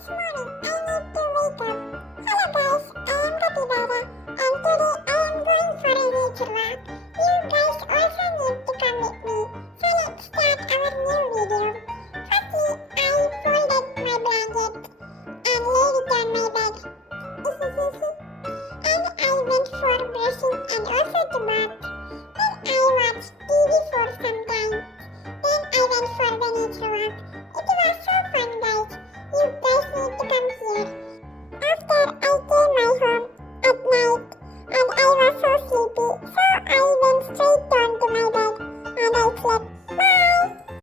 It's morning. I need to wake up. Hello guys, I am Capybara and today I am going for a nature walk. You guys also need to come with me. So let's start our new video. Firstly, I folded my blanket and laid it on my bed. And I went for brushing and also to bath.